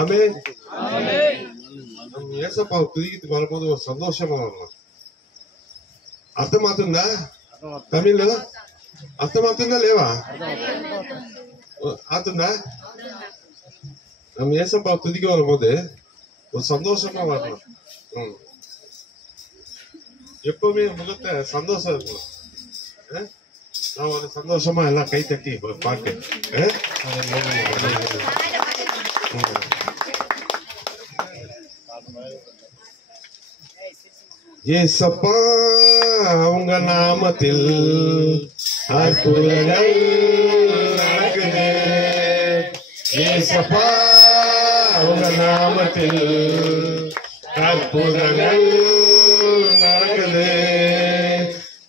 ஆமென். நம்ம ஏசப்பாவை துதிக்கிட்டு வரும்போது ஒரு சந்தோஷமா வரணும். అర్థమవుతుందా? తమిళ్లో అర్థమవుతుందా లేవా? అవుతుందా? நம்ம ஏசப்பாவை துதிக்க வரும்போது ஒரு சந்தோஷமா வரணும். எப்பவுமே முகத்தை சந்தோஷம் இருக்கணும். நான் ஒரு சந்தோஷமா எல்லாம் கை தட்டி ஒரு பாட்டு. ஏசப்பா உங்க நாமத்தில் அற்புதங்கள் நடக்குது. ஏசப்பா உங்க நாமத்தில் அற்புதங்கள் நடக்குது.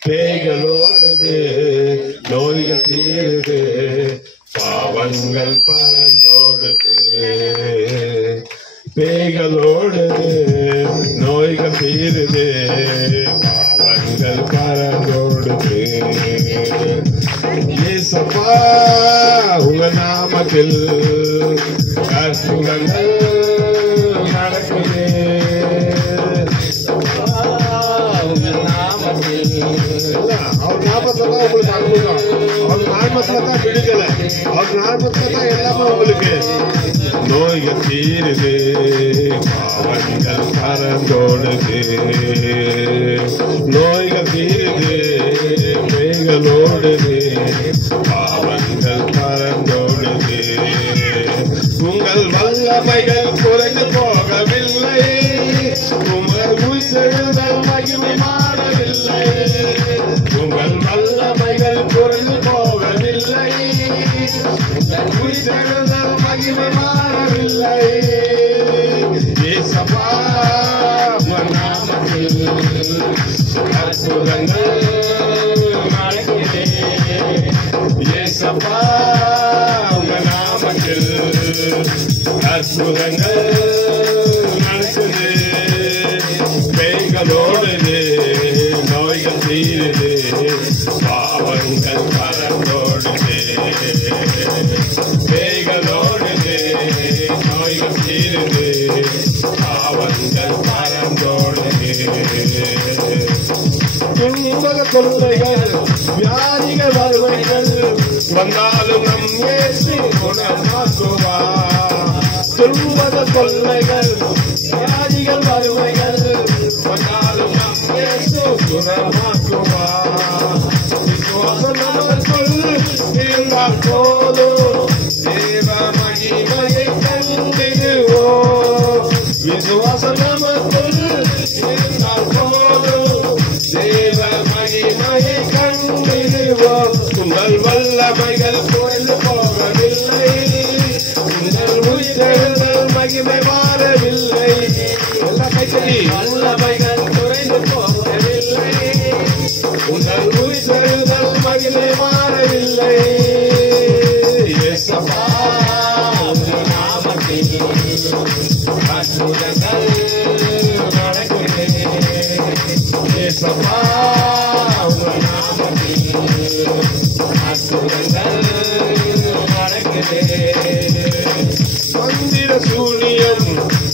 பேய்களோடுது, நோய்கள் தீருது, பாவங்கள் பறந்தோடுது. பேய்களோடுது, நோய்கள் தீருது, பாவங்கள் பறந்தோடுது. ஏசப்பா உங்க நாமத்தில் அற்புதங்கள் நடக்குது. அவர் நாமத்துல உங்களுக்கு அற்புதம், அவர் நாமத்துல தான் விடுதலை, அவர் நாமத்துல தான் எல்லாமே உங்களுக்கு. நோய்கள் தீருது, பாவங்கள் பறந்தோடுது. நோய்கள் தீருது, பேய்களோடுது, பாவங்கள் பறந்தோடுது. உங்கள் வல்லமைகள் குறைந்து போகவில்லை, உங்கள் உயிர்த்தெழுதல் மகிமை மாறவில்லை. உங்கள் வல்லமைகள் குறைந்து போகவில்லை, உங்கள் உயிர்த்தெழுதல் மகிமை மாறவில்லை. ஏசப்பா உங்கள் நாமத்தில் அற்புதங்கள் நடக்குது. ஏசப்பா உங்க நாமத்தில் அற்புதங்கள் நடக்குது. பேய்களோடுது, நோய்கள் தீருது, பாவங்கள் பறந்தோடுது. பேய்களோடுது, நோய்கள் தீருது, பாவங்கள் பறந்தோடுது. துன்பக தொல்லைகள், வியாதிகள், வறுமைகள் வந்தாலும் நம் இயேசு குணமாக்குவார். துன்பக தொல்லைகள், வியாதிகள், வறுமைகள் வந்தாலும் நம் இயேசு குணமாக்குவார். விசுவாசம் நமக்குள் இருந்தால் போதும், தேவ மகிமையை கண்டிடுவோம். விசுவாசம் நமக்குள் இருந்தால் போதும், தேவ மகிமையை கண்டிடுவோம். உங்கள் வல்லமைகள் குறைந்து போகவில்லை, உங்கள் உயிர்த்தெழுதல் மகிமை மாறவில்லை. எல்லாம் கைத்தறி. வல்லமைகள் குறைந்து போகவில்லை, உங்கள் உயிர்த்தெழுதல் மகிமை மாறவில்லை. ஏசப்பா உங்கள் நாமத்தில் அற்புதங்கள் நடக்குது. ஏசப்பா உங்கள் நாமத்தில் அற்புதங்கள் நடக்குது. மந்திர சூனியம்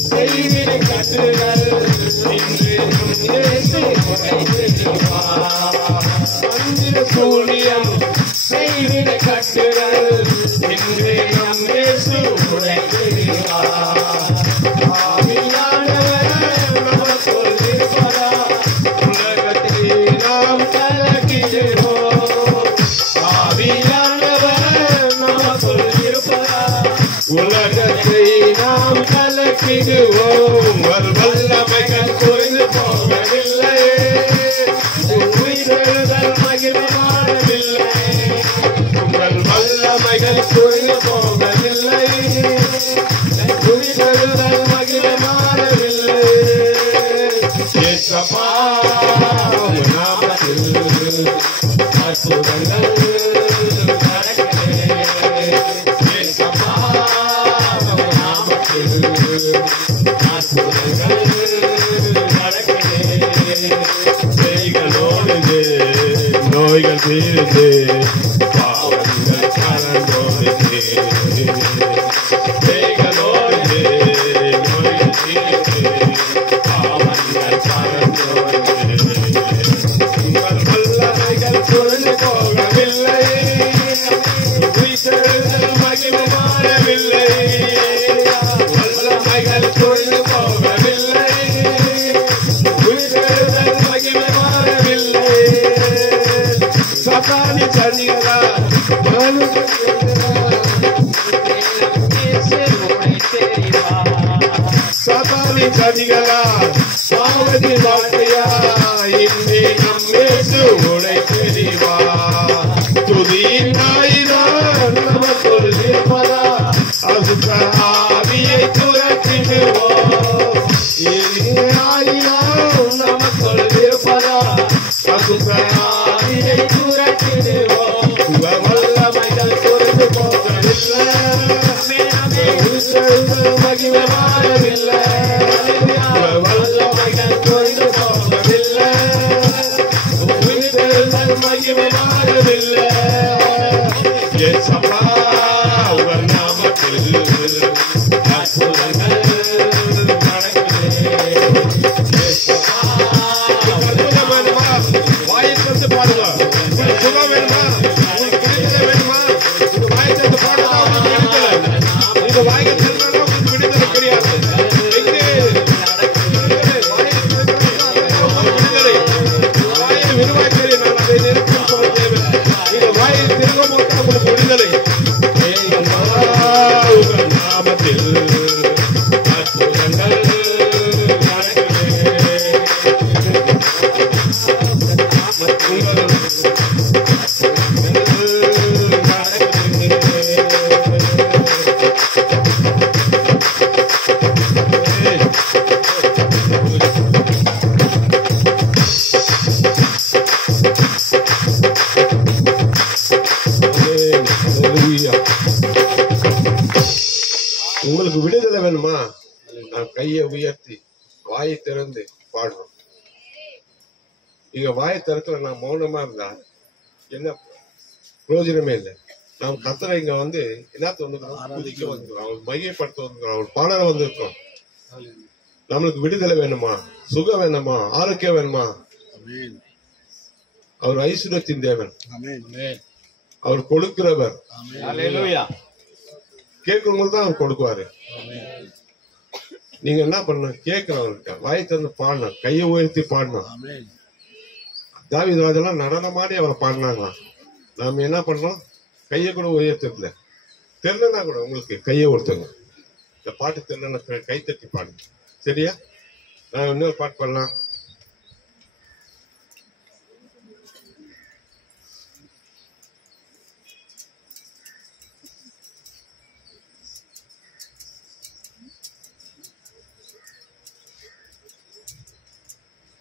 செய்திட கட்டுகள் இன்று இயேசு உடைத்திடுவார். மந்திர சூனியம் செய்திட கட்டுகள் இன்று நம் இயேசு உடைத்திடுவார். ஆவியானவர் நமக்குள் இருப்பதால் உலகத்தை நாம் கலக்கிடுவோம். ஆவியானவர் நமக்குள் இருப்பதால் உலகத்தை நாம் கலக்கிடுவோம். வல்லமைகள் குறைந்து போகவில்லை, உயிர்த்தெழுதல் மகிமை மாறவில்லை. உங்கள் வல்லமைகள் குறைந்து போகவில்லை, உயிர்த்தெழுதல் மகிமை மாறவில்லை. ஏசப்பா உங்கள் நாமத்தில் அற்புதங்கள் நடக்குது. ஏசப்பா உங்கள் நாமத்தில் அற்புதங்கள் நடக்குது. பேய்களோடுது, நோய்கள் தீருது, பாவங்கள் பறந்தோடுது. பேய்களோடுது, சதிகளா பாவதி வாழ்க்கையா இன்றே நம்மேசு உடை தெரிவா துதியின் ஆயுதான் நமக்குள் இருப்பதா அசுத்த ஆவியை துரத்திடுவோம் ஆயுதான் நமக்குள் இருப்பதா அசுத்த ஆவியை துரத்திடுவோம் வல்லமைகள் துறந்து போகவில்லை மகிமை மாறவில்லை வல்லமைகள் துறந்து போகவில்லை மகிமை மாறவில்லை ஏசப்பா உங்கள் நாமத்தில் அற்புதங்கள் வாயை திறந்து பாருங்க. சுகம் வேணுமா? உங்களுக்கு விடுதலை வேணுமா? நீங்க வாயை திறந்து பாடுறதா உங்களுக்கு விடுதலை. நீங்க வாயை திறந்தா உங்களுக்கு விடுதலை கிடையாது. எங்கே விடுதலை வாயை விடுவாய் தெரியும். நான் அதை நிரப்பி சொல்ல தேவை. நீங்க வாயை திறங்க போட்டா உங்களுக்கு விடுதலை. உங்கள் நாமத்தில் அற்புதங்கள் உங்களுக்கு விடுதலை வேணுமா? நான் கையை உயர்த்தி வாயை திறந்து பாடுறோம். நீங்க வாயை திறக்கல நான் மௌனமா இருந்தா என்ன பிரயோஜனமே இல்லை. நாம் கத்தரை இங்க வந்து எல்லாத்த வந்துக்கிறோம், புதிக்க வந்துக்கிறோம், அவர் மையப்படுத்த வந்துக்கிறோம், அவர் பாடல வந்திருக்கோம். நம்மளுக்கு விடுதலை வேணுமா? சுகம் வேணுமா? ஆரோக்கியம் வேணுமா? அவர் ஐஸ்வர்யத்தின் தேவன், அவர் கொடுக்கிறவர். கேட்கிறவங்களுக்கு தான் அவர் கொடுக்குவாரு. நீங்க என்ன பண்ணணும்? கேட்கிறவர்கிட்ட வாயை திறந்து பாடணும், கையை உயர்த்தி பாடணும். தாவீது ராஜெல்லாம் நடனமாடி அவரை பாடினாங்களாம். நாம என்ன பண்ணோம்? கையை கூட உயர்த்தல. தெரியலன்னா கூட உங்களுக்கு கையை ஒருத்தங்க இந்த பாட்டு தெரியலன்னா கை தட்டி பாடுங்க. சரியா? நான் இன்னொரு பாட்டு பாடலாம்.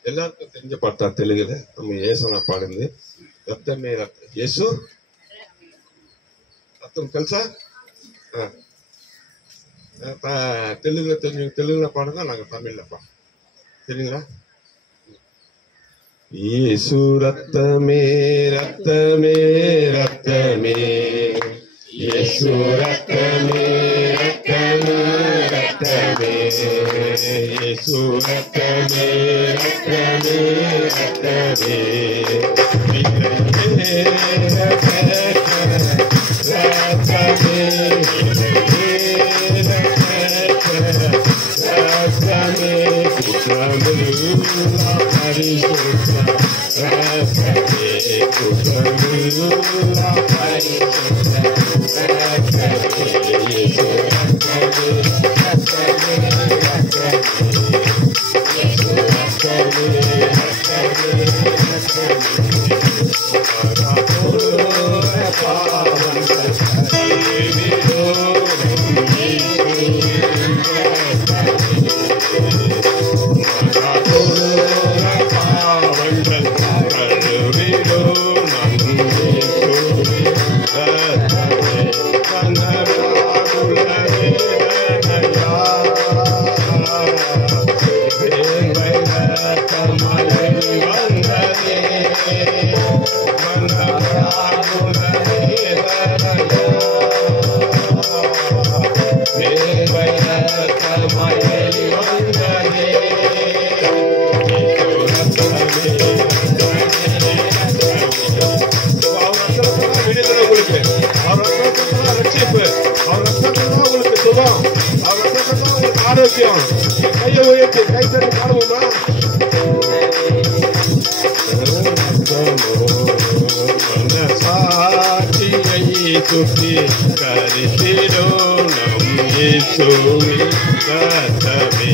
எல்லாருக்கும் தெரிஞ்ச பாட்டா தெலுங்குல நம்ம ஏசனா பாடுது. ரத்தமே ரத்தம் యేసు రక్తం తెలుసా? தெலுங்குல தெரிஞ்சு தெலுங்குல பாடுங்க, நாங்க தமிழ்ல பாடுறோம். சரிங்களா? యేసు రక్తమే రక్తమే రక్తమే యేసు రక్తమే రక్తమే రక్తమే యేసు రక్తమే రక్తమే రక్తమే ஆரோக்கியம். கையை உயர்த்தி கை தட்டி பாடுவோமா? சாட்சியை சுற்றி கருத்திடோ நம் இயேசுவின் ரத்தமே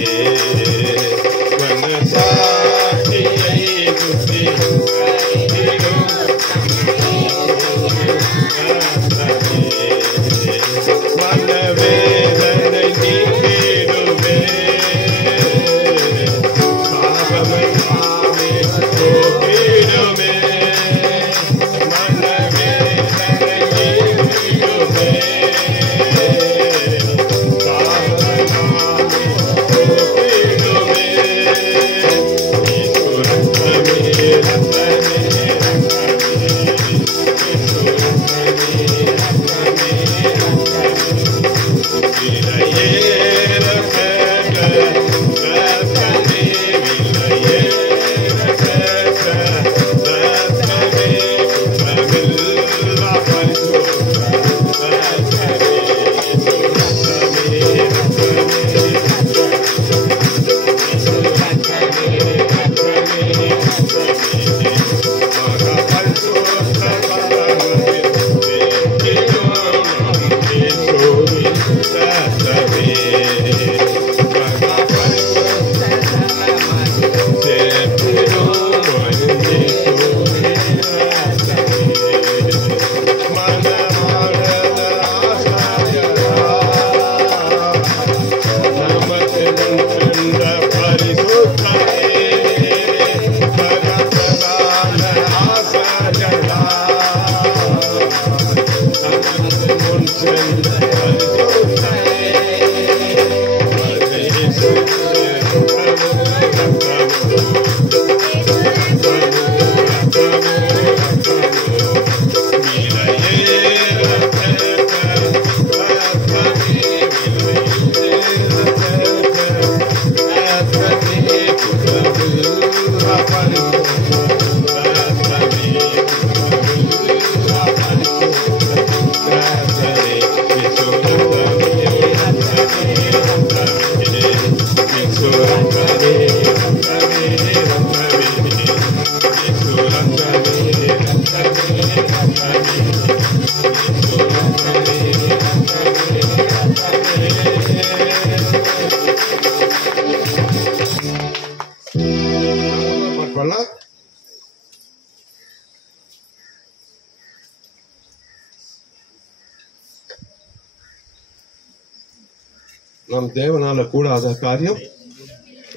நம் தேவனால கூடாத காரியம்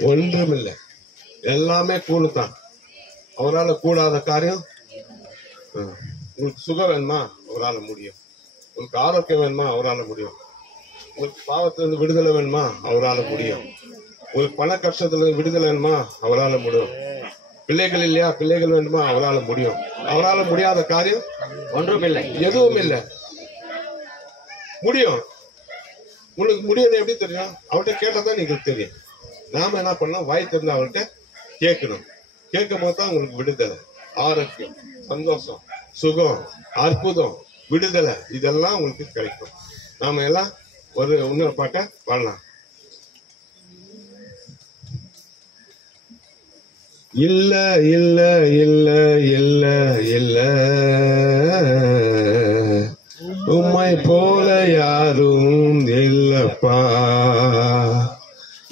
ஒன்றுமில்லை. எல்லாமே கூடுதான். அவரால் கூடாத காரியம். உங்களுக்கு சுகம் வேணுமா? அவரால் முடியும். உங்களுக்கு ஆரோக்கியம் வேணுமா? அவரால் முடியும். உங்களுக்கு பாவத்திலிருந்து விடுதலை வேணுமா? அவரால் முடியும். உங்களுக்கு பண கஷ்டத்திலிருந்து விடுதலை வேணுமா? அவரால் முடியும். பிள்ளைகள் இல்லையா? பிள்ளைகள் வேண்டுமா? அவரால் முடியும். அவரால் முடியாத காரியம் ஒன்றுமில்லை, எதுவும் இல்லை. முடியும். உங்களுக்கு முடியும் எப்படி தெரியும்? அவர்கிட்ட கேட்டாதான் உங்களுக்கு தெரியும். நாம என்ன பண்ணலாம்? வாய் திறந்து அவர்கிட்ட கேட்கணும். கேட்கும் போது தான் உங்களுக்கு விடுதலை, ஆரோக்கியம், சந்தோஷம், சுகம், அற்புதம், விடுதலை இதெல்லாம் உங்களுக்கு கிடைக்கும். நாம எல்லாம் ஒரு இன்னொரு பாட்டை பாடலாம். இல்ல இல்ல இல்ல இல்ல இல்ல உம்மை போல யாரும் இல்லப்பா.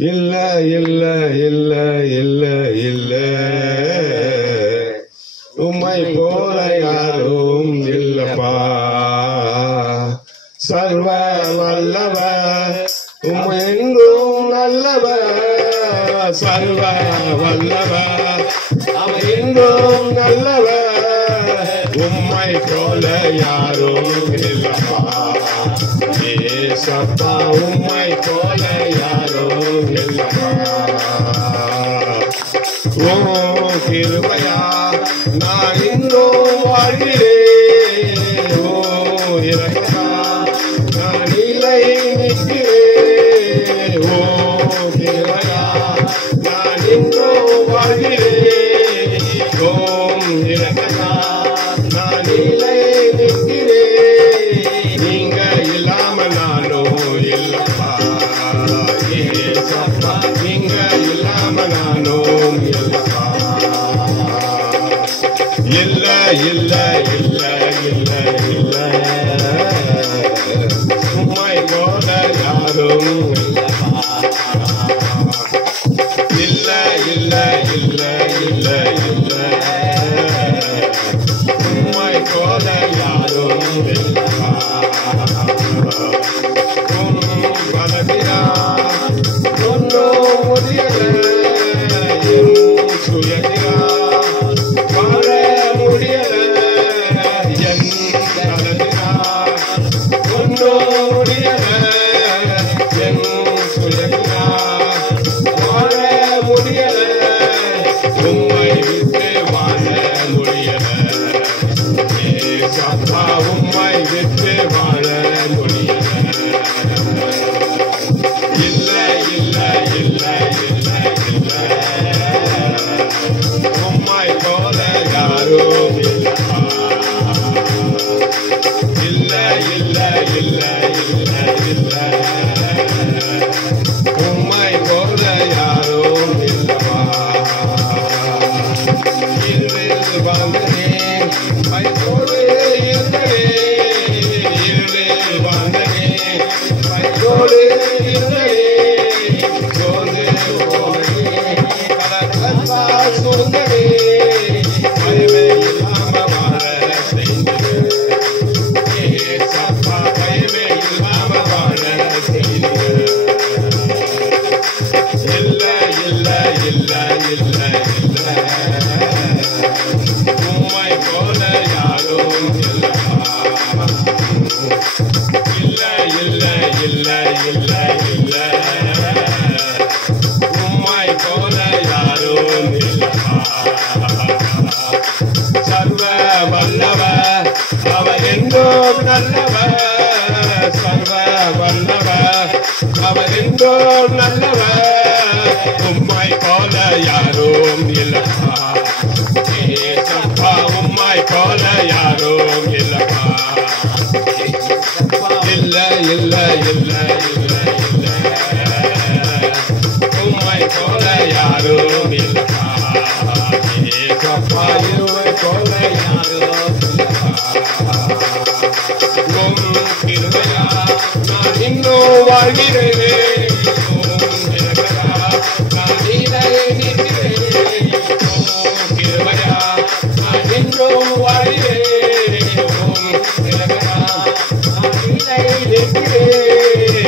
இல்ல இல்ல இல்ல இல்ல இல்ல உம்மை போல யாரும் இல்லப்பா. சர்வ வல்லவர் உம்மை என்றும் நல்லவர். சர்வ வல்லவர் அவர் என்றும் நல்லவர். உம்மை போல யாரும் இல்லப்பா. ஏசப்பா உம்மை போல யாரும் இல்லப்பா. ஓ கிருபையா நான் இன்னும் வாழ்கிறேன். ஓ இரக்கமா நான் நிலை நிற்கிறேன். ஓ கிருபையா நான் இன்னும் வாழ்கிறேன். ஓ இரக்கமா நான் நிலை நிற்கிறேன். நீங்க இல்லாம நானும் இல்லப்பா. நல்லவர், சர்வ வல்லவர், அவர் என்றோ நல்லவர், உம்மை போல யாரும் இல்லப்பா, ஏசப்பா உம்மை போல யாரும் இல்லப்பா, இல்ல இல்ல இல்ல இல்ல இல்ல, உம்மை போல யாரும் இல்லப்பா, ஏசப்பா உம்மை போல யாரும் இல்லப்பா, நான் இன்னும் வாழ்கிறேன், நான் நீரை நிற்கிறேன், நான் இன்னும் வாழ்கிறேன்,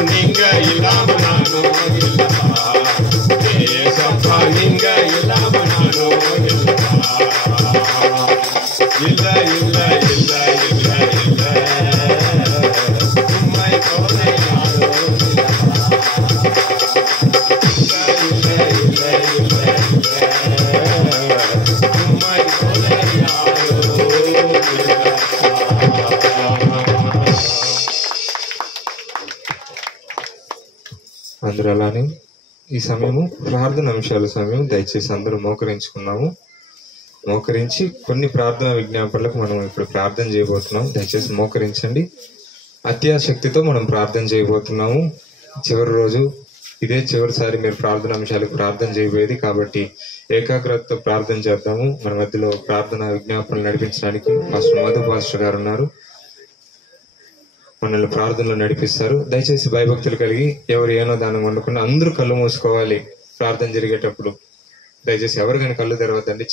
நீங்க இல்லாம நானும் இல்லப்பா, ஏசப்பா நீங்க இல்லாம நானும் இல்லப்பா, இல்ல இல்ல இல்ல இல்ல இல்ல, உம்மை போல யாரும் இல்ல இல்ல இல்ல இல்ல, உம்மை போல யாரும் இல்லப்பா. అందరూ అలానే ఈ సమయము ప్రార్థన అంశాల సమయం, దయచేసి అందరూ మోకరించుకున్నాము. మోకరించి కొన్ని ప్రార్థన విజ్ఞాపనలకు మనం ఇప్పుడు ప్రార్థన చేయబోతున్నాం. దయచేసి మోకరించండి. అత్యాశక్తితో మనం ప్రార్థన చేయబోతున్నాము. చివరి రోజు ఇదే చివరిసారి మీరు ప్రార్థన అంశాలకు ప్రార్థన చేయబోయేది కాబట్టి ఏకాగ్రతతో ప్రార్థన చేద్దాము. మన మధ్యలో ప్రార్థన విజ్ఞాపనలు నడిపించడానికి పాస్టర్ గారు ఉన్నారు. మనల్ని ప్రార్థనలో నడిపిస్తారు. దయచేసి భయభక్తులు కలిగి ఎవరు ఏనో దానం వండుకుని అందరూ కళ్ళు మూసుకోవాలి ప్రార్థన జరిగేటప్పుడు. దయచేసి ఎవరు కానీ కళ్ళు తెరవద్దండి.